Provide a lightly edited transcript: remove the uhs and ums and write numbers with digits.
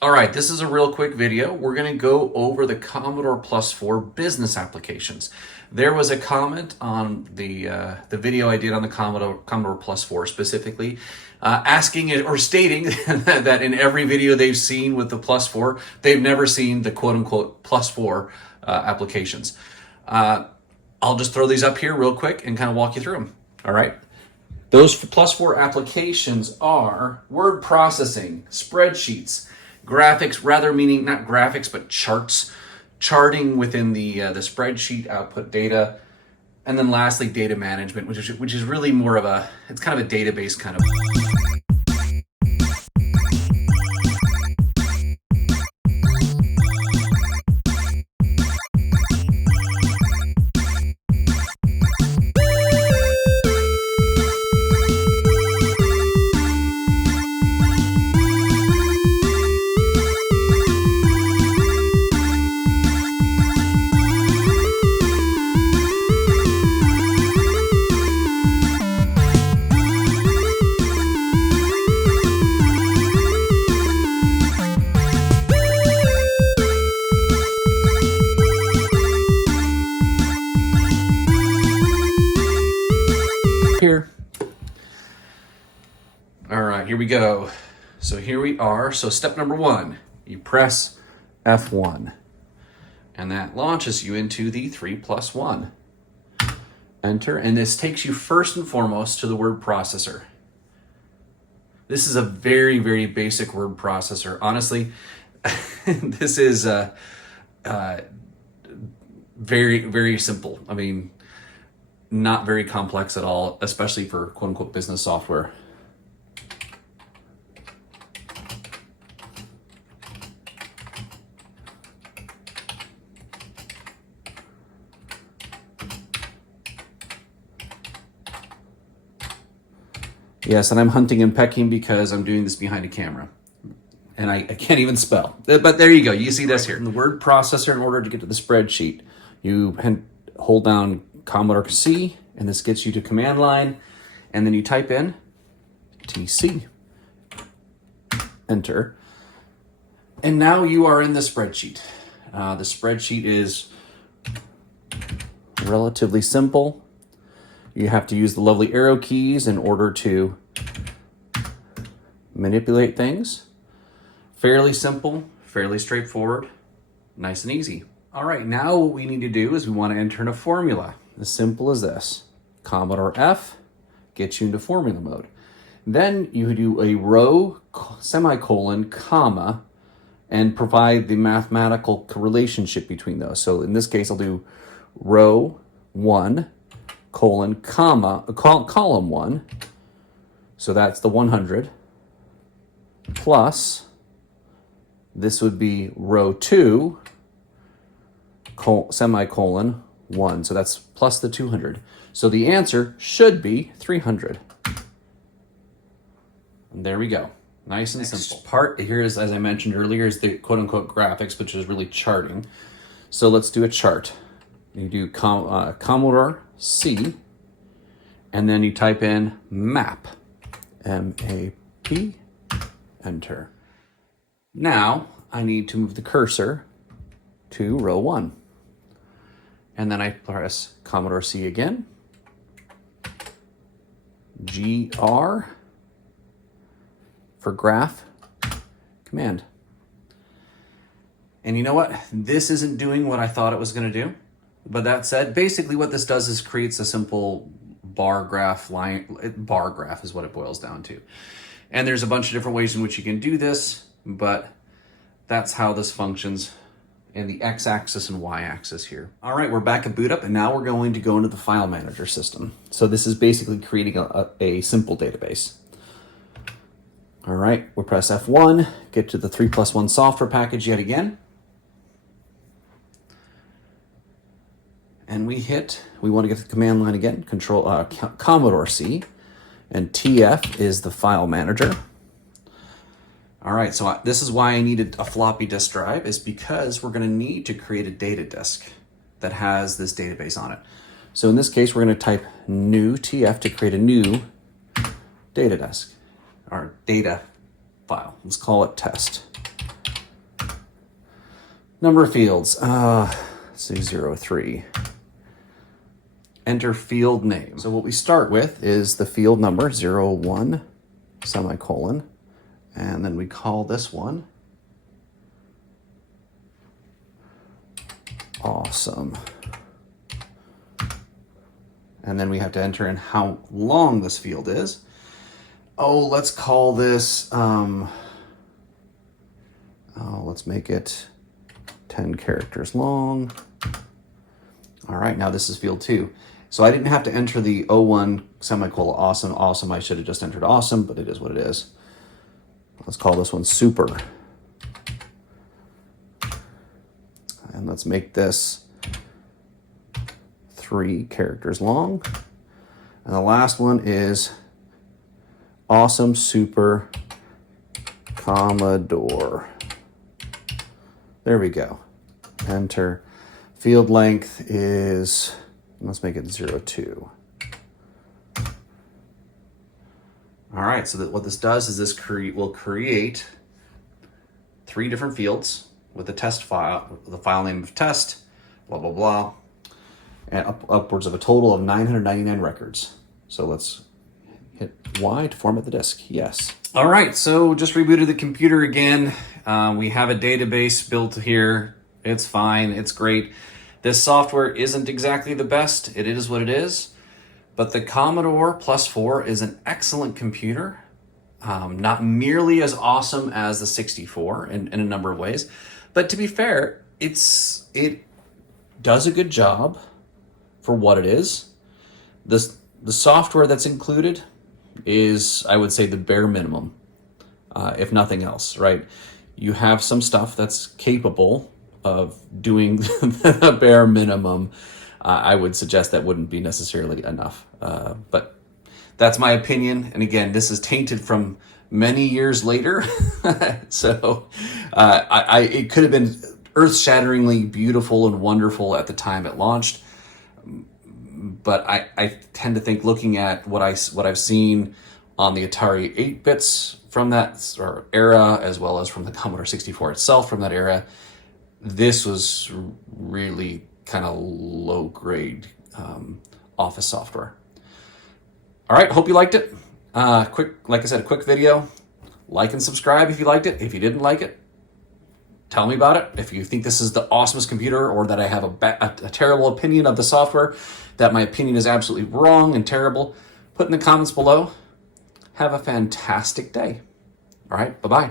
All right, this is a real quick video. We're going to go over the Commodore Plus for business applications. There was a comment on the video I did on the Commodore Plus 4 specifically, asking it or stating that in every video they've seen with the Plus 4, they've never seen the quote-unquote Plus 4 applications. I'll just throw these up here real quick and kind of walk you through them. All right. Those Plus 4 applications are word processing, spreadsheets, graphics, rather meaning not graphics, but charts, charting within the spreadsheet output data, and then lastly, data management, which is really more of a, it's kind of a database kind of. Here. All right, here we go. So here we are. So step number one, you press F1 and that launches you into the 3+1. Enter, and this takes you first and foremost to the word processor. This is a very, very basic word processor. Honestly, this is very, very simple. I mean, not very complex at all, especially for quote unquote business software. Yes, and I'm hunting and pecking because I'm doing this behind a camera. And I can't even spell. But there you go. You see this here. In the word processor, in order to get to the spreadsheet, you hold down Commodore C, and this gets you to command line, and then you type in TC, enter, and now you are in the spreadsheet. The spreadsheet is relatively simple. You have to use the lovely arrow keys in order to manipulate things. Fairly simple, fairly straightforward, nice and easy. All right, now what we need to do is we want to enter in a formula. As simple as this. Commodore F gets you into formula mode. Then you do a row, semicolon, comma, and provide the mathematical relationship between those. So in this case, I'll do row 1, colon, comma, column 1. So that's the 100. Plus, this would be row 2, semicolon, 1. So that's plus the 200. So the answer should be 300. And there we go. Nice and simple. Part here is, as I mentioned earlier, is the quote-unquote graphics, which is really charting. So let's do a chart. You do Commodore C, and then you type in map, M-A-P, enter. Now I need to move the cursor to row 1. And then I press Commodore C again, GR for graph, command. And you know what? This isn't doing what I thought it was going to do. But that said, basically what this does is creates a simple bar graph line. Bar graph is what it boils down to. And there's a bunch of different ways in which you can do this, but that's how this functions. And the x-axis and y-axis here. All right, we're back at boot up, and now we're going to go into the file manager system. So this is basically creating a simple database. All right, we'll press F1, get to the 3+1 software package yet again. And we want to get the command line again, Commodore C, and TF is the file manager. All right, so this is why I needed a floppy disk drive, is because we're going to need to create a data disk that has this database on it. So in this case, we're going to type new TF to create a new data disk, or data file. Let's call it test. Number of fields, let's do 03. Enter field name. So what we start with is the field number 01, semicolon, and then we call this one awesome. And then we have to enter in how long this field is. Oh, let's call this, let's make it 10 characters long. All right, now this is field 2. So I didn't have to enter the 01 semicolon awesome. I should have just entered awesome, but it is what it is. Let's call this one super. And let's make this 3 characters long. And the last one is awesome super Commodore. There we go. Enter. Field length is, let's make it 02. All right, so that what this does is this will create 3 different fields with the test file, the file name of test, blah, blah, blah, and upwards of a total of 999 records. So let's hit Y to format the disk. Yes. All right, so just rebooted the computer again. We have a database built here. It's fine, it's great. This software isn't exactly the best. It is what it is. But the Commodore Plus 4 is an excellent computer. Not nearly as awesome as the 64 in a number of ways. But to be fair, it does a good job for what it is. The software that's included is, I would say, the bare minimum, if nothing else, right? You have some stuff that's capable of doing the bare minimum. I would suggest that wouldn't be necessarily enough, but that's my opinion. And again, this is tainted from many years later. So it could have been earth-shatteringly beautiful and wonderful at the time it launched. But I tend to think, looking at what I've seen on the Atari 8-bits from that era, as well as from the Commodore 64 itself from that era, this was really kind of low-grade office software. All right, hope you liked it. Like I said, a quick video. Like and subscribe if you liked it. If you didn't like it, tell me about it. If you think this is the awesomest computer, or that I have a terrible opinion of the software, that my opinion is absolutely wrong and terrible, put in the comments below. Have a fantastic day. All right, bye-bye.